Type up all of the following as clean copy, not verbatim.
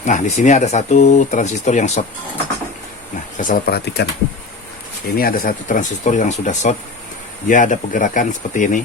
Nah, di sini ada satu transistor yang short. Nah, saya salah perhatikan. Ini ada satu transistor yang sudah short. Dia ada pergerakan seperti ini.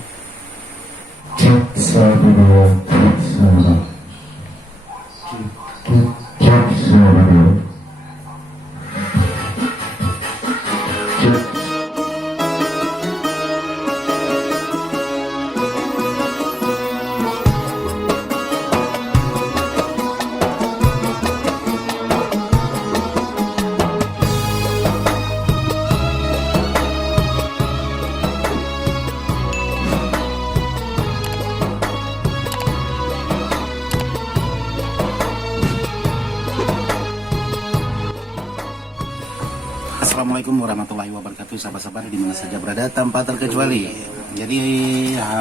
Assalamualaikum warahmatullahi wabarakatuh, sahabat-sahabat di mana saja berada tanpa terkecuali. Jadi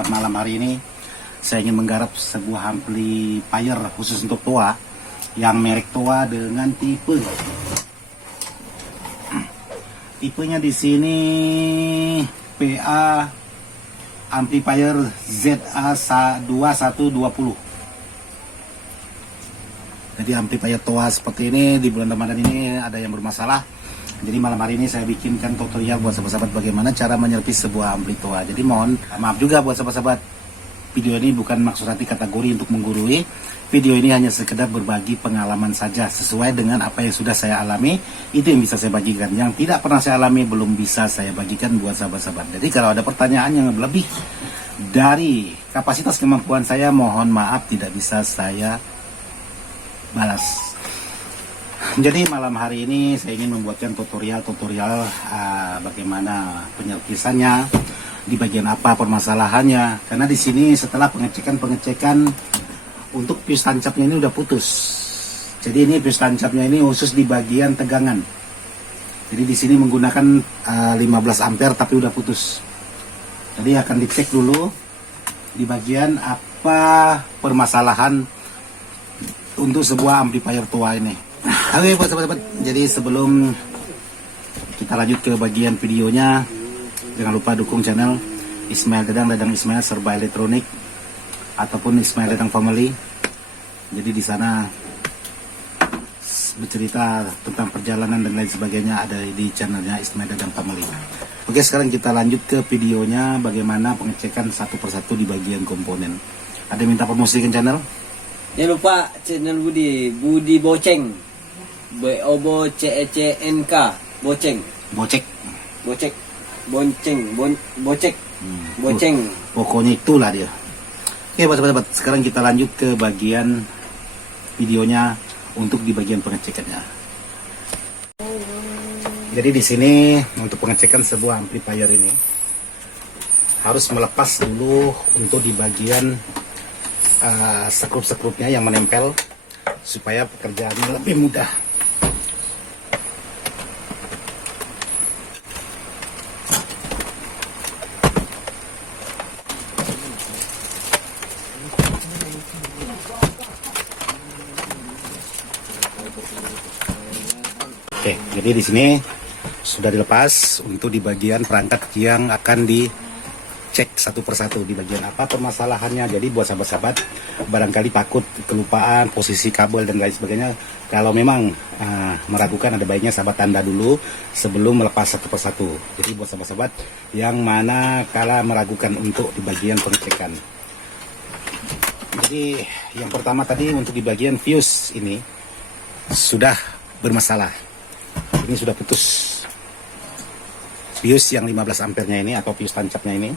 malam hari ini saya ingin menggarap sebuah amplifier khusus untuk TOA yang merek TOA dengan tipenya di sini PA amplifier ZA2120. Jadi amplifier TOA seperti ini di bulan Ramadan ini ada yang bermasalah. Jadi malam hari ini saya bikinkan tutorial buat sahabat-sahabat bagaimana cara menyervis sebuah ampli TOA. Jadi mohon maaf juga buat sahabat-sahabat, video ini bukan maksud nanti kategori untuk menggurui. Video ini hanya sekedar berbagi pengalaman saja sesuai dengan apa yang sudah saya alami. Itu yang bisa saya bagikan. Yang tidak pernah saya alami belum bisa saya bagikan buat sahabat-sahabat. Jadi kalau ada pertanyaan yang lebih dari kapasitas kemampuan saya, mohon maaf tidak bisa saya balas. Jadi malam hari ini saya ingin membuatkan tutorial bagaimana penyerpisannya, di bagian apa permasalahannya. Karena di sini setelah pengecekan untuk fuse tancapnya ini udah putus. Jadi ini fuse tancapnya ini khusus di bagian tegangan. Jadi di sini menggunakan 15 ampere tapi udah putus. Jadi akan dicek dulu di bagian apa permasalahan untuk sebuah amplifier TOA ini. Oke buat sahabat-sahabat, jadi sebelum kita lanjut ke bagian videonya, jangan lupa dukung channel Ismail Dadang Ismail Serba Elektronik ataupun Ismail Dadang Family. Jadi di sana bercerita tentang perjalanan dan lain sebagainya ada di channelnya Ismail Dadang Family. Oke, sekarang kita lanjut ke videonya bagaimana pengecekan satu persatu di bagian komponen. Ada yang minta promosikan channel? Jangan lupa channel Budi Boceng. BOCECNK Boceng. Bocek. Boceng. Pokoknya itulah dia. Oke, sahabat-sahabat, sekarang kita lanjut ke bagian videonya untuk di bagian pengecekannya. Jadi di sini untuk pengecekan sebuah amplifier ini harus melepas dulu untuk di bagian sekrup-sekrupnya yang menempel supaya pekerjaannya lebih mudah. Oke, jadi di sini sudah dilepas untuk di bagian perangkat yang akan dicek satu persatu di bagian apa permasalahannya. Jadi buat sahabat-sahabat barangkali takut kelupaan posisi kabel dan lain sebagainya, kalau memang meragukan ada baiknya sahabat tanda dulu sebelum melepas satu persatu. Jadi buat sahabat-sahabat yang mana kala meragukan untuk di bagian pengecekan. Jadi yang pertama tadi untuk di bagian fuse ini sudah bermasalah. Ini sudah putus fuse yang 15 ampernya ini atau fuse tancapnya ini.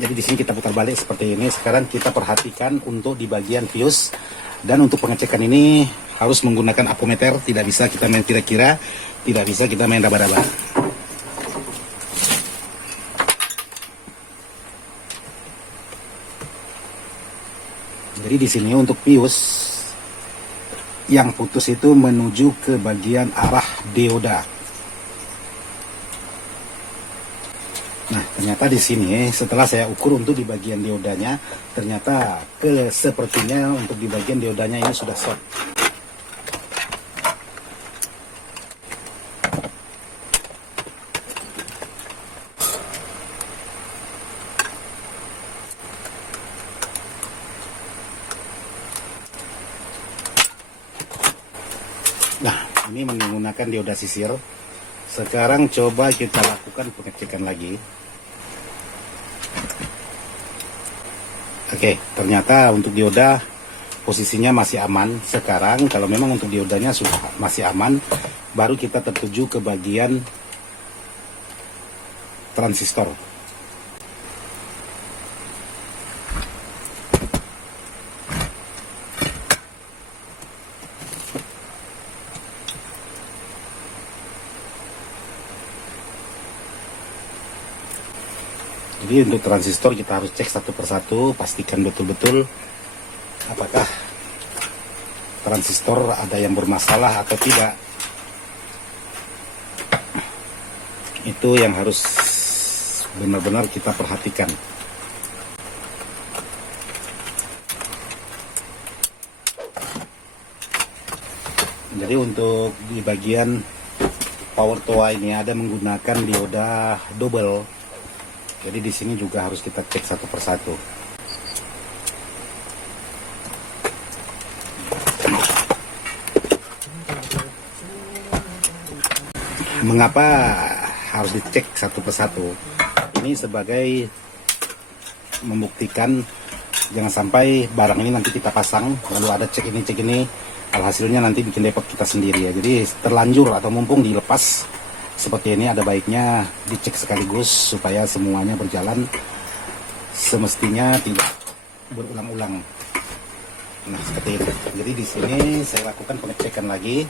Jadi di sini kita putar balik seperti ini. Sekarang kita perhatikan untuk di bagian fuse, dan untuk pengecekan ini harus menggunakan ampermeter. Tidak bisa kita main kira-kira, tidak bisa kita main raba-raba. Jadi di sini untuk fuse yang putus itu menuju ke bagian arah dioda. Nah, ternyata di sini setelah saya ukur untuk di bagian diodanya, ternyata sepertinya untuk di bagian diodanya ini sudah short. Nah, ini menggunakan dioda sisir. Sekarang coba kita lakukan pengecekan lagi. Oke, ternyata untuk dioda posisinya masih aman. Sekarang kalau memang untuk diodanya sudah masih aman, baru kita tertuju ke bagian transistor. Jadi untuk transistor kita harus cek satu persatu, pastikan betul-betul apakah transistor ada yang bermasalah atau tidak. Itu yang harus benar-benar kita perhatikan. Jadi untuk di bagian power toa ini ada menggunakan dioda double. Jadi di sini juga harus kita cek satu persatu. Mengapa harus dicek satu persatu? Ini sebagai membuktikan jangan sampai barang ini nanti kita pasang lalu ada cek ini, alhasilnya nanti bikin depot kita sendiri ya. Jadi terlanjur atau mumpung dilepas seperti ini, ada baiknya dicek sekaligus supaya semuanya berjalan semestinya, tidak berulang-ulang. Nah, seperti itu. Jadi di sini saya lakukan pengecekan lagi.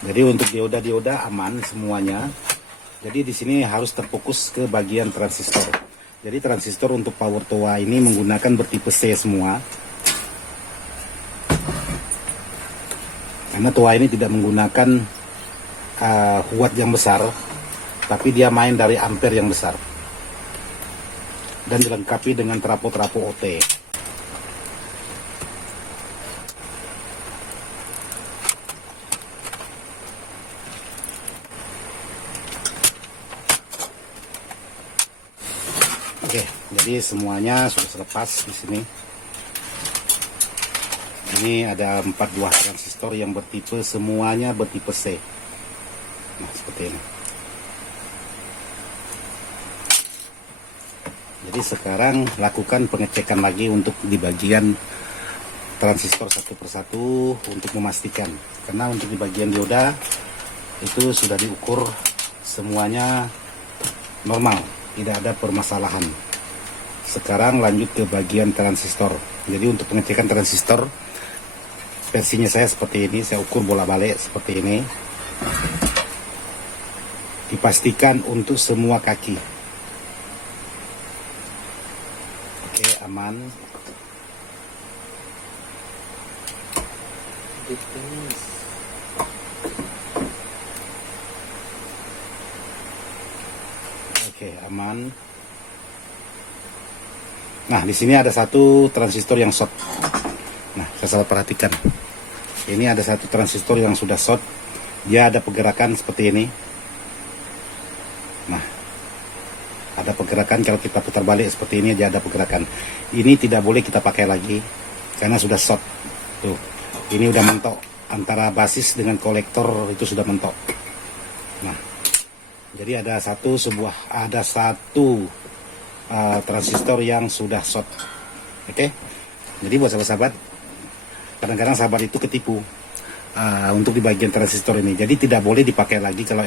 Jadi untuk dioda aman semuanya. Jadi di sini harus terfokus ke bagian transistor. Jadi transistor untuk power toa ini menggunakan bertipe C semua. Karena toa ini tidak menggunakan watt yang besar, tapi dia main dari ampere yang besar. Dan dilengkapi dengan trapo-trapo OT. Oke, jadi semuanya sudah selepas di sini. Ini ada 4 buah transistor yang bertipe, semuanya bertipe C. Nah, seperti ini. Jadi sekarang lakukan pengecekan lagi untuk di bagian transistor satu persatu untuk memastikan. Karena untuk di bagian dioda itu sudah diukur semuanya normal, tidak ada permasalahan. Sekarang lanjut ke bagian transistor. Jadi untuk pengecekan transistor versinya saya seperti ini, saya ukur bolak-balik seperti ini. Dipastikan untuk semua kaki. Oke, aman. Oke, aman. Nah, di sini ada satu transistor yang short. Nah, saya salah perhatikan. Ini ada satu transistor yang sudah short. Dia ada pergerakan seperti ini. Nah, ada pergerakan kalau kita putar balik seperti ini, dia ada pergerakan. Ini tidak boleh kita pakai lagi karena sudah short. Tuh, ini udah mentok. Antara basis dengan kolektor itu sudah mentok. Nah, jadi ada satu transistor yang sudah short. Oke. Jadi buat sahabat-sahabat, kadang-kadang sahabat itu ketipu untuk di bagian transistor ini. Jadi tidak boleh dipakai lagi kalau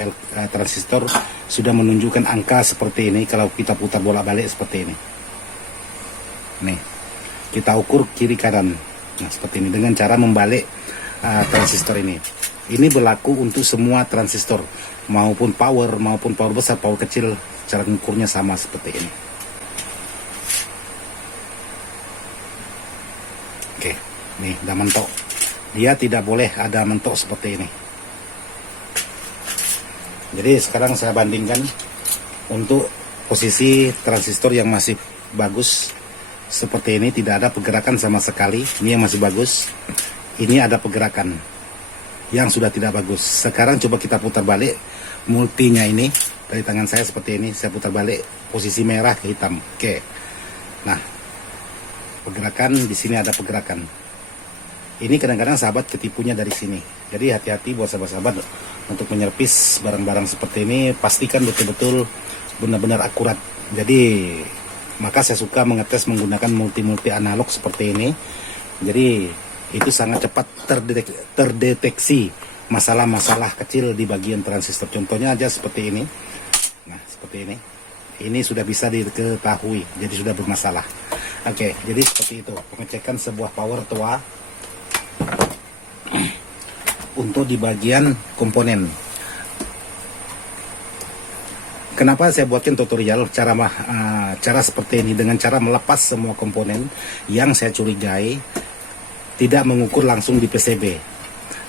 transistor sudah menunjukkan angka seperti ini. Kalau kita putar bolak-balik seperti ini. Nih, kita ukur kiri kanan. Nah, seperti ini dengan cara membalik transistor ini. Ini berlaku untuk semua transistor, maupun power besar, power kecil, cara mengukurnya sama seperti ini. Oke, nih udah mentok. Dia tidak boleh ada mentok seperti ini. Jadi sekarang saya bandingkan untuk posisi transistor yang masih bagus seperti ini, tidak ada pergerakan sama sekali. Ini yang masih bagus. Ini ada pergerakan yang sudah tidak bagus. Sekarang coba kita putar balik multinya ini dari tangan saya seperti ini. Saya putar balik posisi merah ke hitam. Oke. Nah, pergerakan di sini ada pergerakan. Ini kadang-kadang sahabat ketipunya dari sini. Jadi hati-hati buat sahabat-sahabat untuk menyervis barang-barang seperti ini. Pastikan betul-betul benar-benar akurat. Jadi maka saya suka mengetes menggunakan multi analog seperti ini. Jadi itu sangat cepat terdeteksi masalah-masalah kecil di bagian transistor. Contohnya aja seperti ini. Nah, seperti ini. Ini sudah bisa diketahui, jadi sudah bermasalah. Oke, jadi seperti itu pengecekan sebuah power toa untuk di bagian komponen. Kenapa saya buatkan tutorial cara seperti ini dengan cara melepas semua komponen yang saya curigai, tidak mengukur langsung di PCB.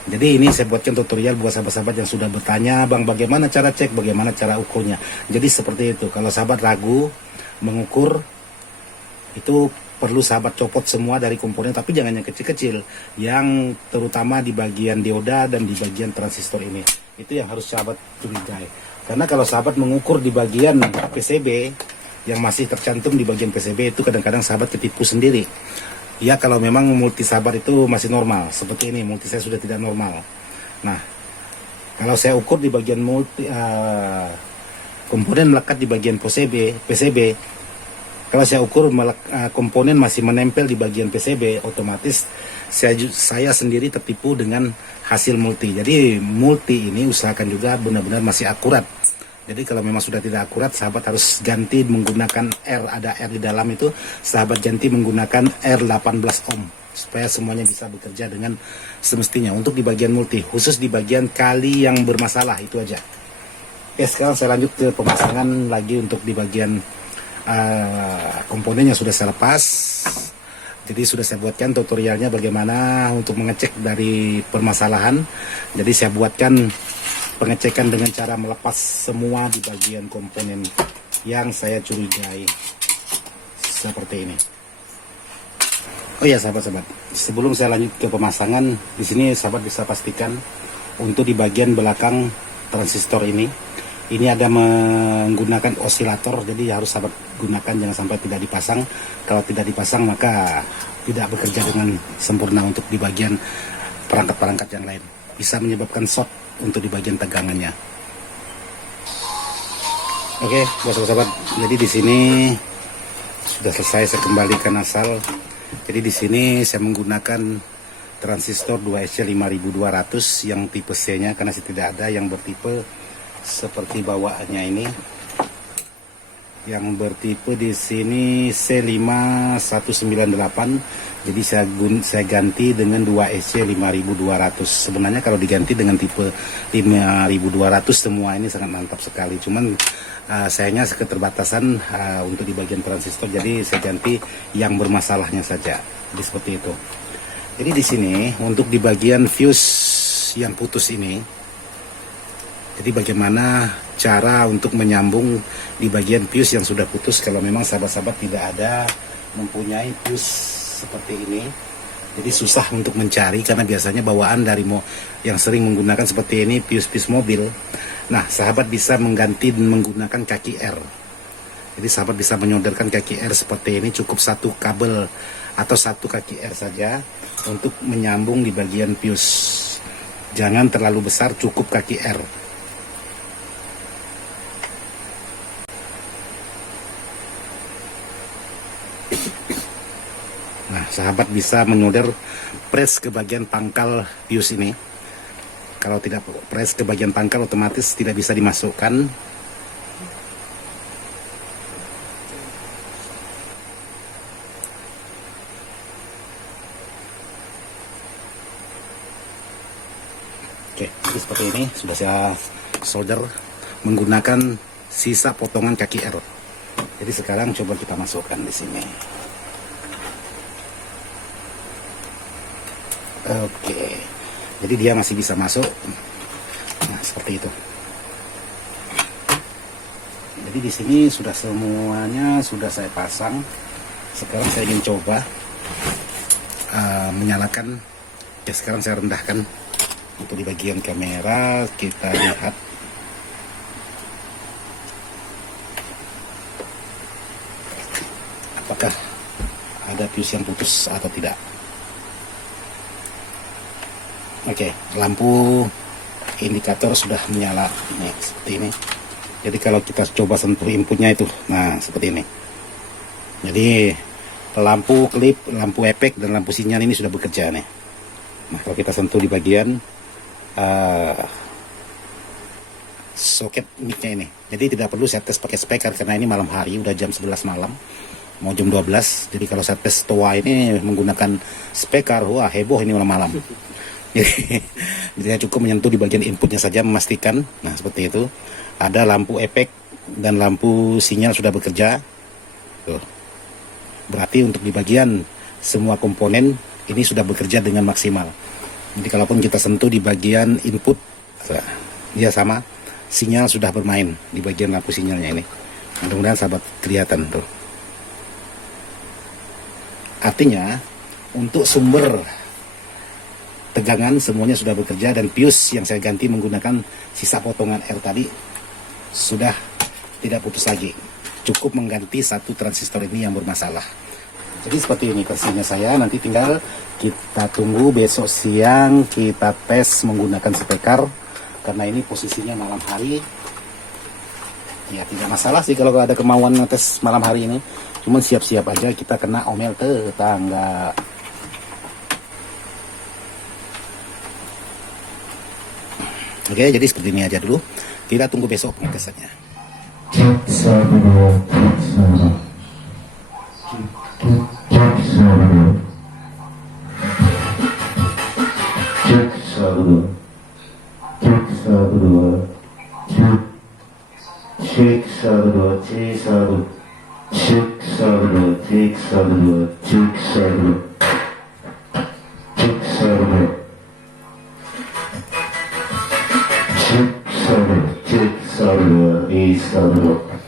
Jadi ini saya buatkan tutorial buat sahabat-sahabat yang sudah bertanya, Bang, bagaimana cara cek, bagaimana cara ukurnya. Jadi seperti itu. Kalau sahabat ragu mengukur, itu perlu sahabat copot semua dari komponen, tapi jangan yang kecil-kecil, yang terutama di bagian dioda dan di bagian transistor ini. Itu yang harus sahabat curigai. Karena kalau sahabat mengukur di bagian PCB yang masih tercantum di bagian PCB, itu kadang-kadang sahabat ketipu sendiri. Ya, kalau memang multi sahabat itu masih normal, seperti ini multi saya sudah tidak normal. Nah, kalau saya ukur di bagian komponen melekat di bagian PCB, kalau saya ukur komponen masih menempel di bagian PCB, otomatis saya sendiri tertipu dengan hasil multi. Jadi multi ini usahakan juga benar-benar masih akurat. Jadi kalau memang sudah tidak akurat, sahabat harus ganti menggunakan R, ada R di dalam itu, sahabat ganti menggunakan R18 ohm supaya semuanya bisa bekerja dengan semestinya. Untuk di bagian multi, khusus di bagian kali yang bermasalah, itu aja. Oke, sekarang saya lanjut ke pemasangan lagi untuk di bagian komponen yang sudah saya lepas. Jadi sudah saya buatkan tutorialnya bagaimana untuk mengecek dari permasalahan. Jadi saya buatkan pengecekan dengan cara melepas semua di bagian komponen yang saya curigai seperti ini. Oh ya sahabat-sahabat, sebelum saya lanjut ke pemasangan, di sini sahabat bisa pastikan untuk di bagian belakang transistor ini ada menggunakan osilator, jadi harus sahabat gunakan, jangan sampai tidak dipasang. Kalau tidak dipasang maka tidak bekerja dengan sempurna untuk di bagian perangkat-perangkat yang lain. Bisa menyebabkan short untuk di bagian tegangannya. Oke, buat sahabat, jadi di sini sudah selesai saya kembalikan asal. Jadi di sini saya menggunakan transistor 2SC5200 yang tipe C-nya, karena saya tidak ada yang bertipe seperti bawaannya ini. Yang bertipe di sini C5198. Jadi saya ganti dengan 2SC5200. Sebenarnya kalau diganti dengan tipe 5200 semua ini sangat mantap sekali. Cuman sayangnya keterbatasan untuk di bagian transistor, jadi saya ganti yang bermasalahnya saja. Jadi seperti itu. Jadi di sini untuk di bagian fuse yang putus ini, jadi bagaimana cara untuk menyambung di bagian fuse yang sudah putus kalau memang sahabat-sahabat tidak ada mempunyai fuse seperti ini. Jadi susah untuk mencari karena biasanya bawaan dari yang sering menggunakan seperti ini fuse mobil. Nah, sahabat bisa mengganti dan menggunakan kaki R. Jadi sahabat bisa menyodorkan kaki R seperti ini, cukup satu kabel atau satu kaki R saja untuk menyambung di bagian fuse. Jangan terlalu besar, cukup kaki R. Nah, sahabat bisa menyodor press ke bagian pangkal fuse ini. Kalau tidak press ke bagian pangkal, otomatis tidak bisa dimasukkan. Oke, jadi seperti ini sudah saya solder menggunakan sisa potongan kaki R. Jadi sekarang coba kita masukkan di sini. Oke, jadi dia masih bisa masuk. Nah, seperti itu. Jadi di sini sudah semuanya sudah saya pasang. Sekarang saya ingin coba menyalakan. Ya, sekarang saya rendahkan untuk di bagian kamera, kita lihat. Apakah ada fuse yang putus atau tidak. Oke, lampu indikator sudah menyala nih, seperti ini. Jadi kalau kita coba sentuh inputnya itu, nah seperti ini. Jadi lampu klip, lampu efek, dan lampu sinyal ini sudah bekerja nih. Nah kalau kita sentuh di bagian soket mic-nya ini, jadi tidak perlu saya tes pakai speaker karena ini malam hari, udah jam 11 malam, mau jam 12. Jadi kalau saya tes toa ini menggunakan speaker, wah heboh ini malam-malam. Jadi saya cukup menyentuh di bagian inputnya saja, memastikan. Nah seperti itu. Ada lampu efek dan lampu sinyal sudah bekerja. Tuh. Berarti untuk di bagian semua komponen ini sudah bekerja dengan maksimal. Jadi kalaupun kita sentuh di bagian input, dia sama, sinyal sudah bermain di bagian lampu sinyalnya ini. Mudah-mudahan sahabat kelihatan tuh. Artinya untuk sumber tegangan semuanya sudah bekerja, dan fuse yang saya ganti menggunakan sisa potongan air tadi sudah tidak putus lagi. Cukup mengganti satu transistor ini yang bermasalah. Jadi seperti ini versinya saya. Nanti tinggal kita tunggu besok siang kita tes menggunakan speaker, karena ini posisinya malam hari. Ya tidak masalah sih kalau ada kemauan tes malam hari ini. Cuman siap-siap aja kita kena omel tetangga. Oke, jadi seperti ini aja dulu. Kita tunggu besok pengetesannya. A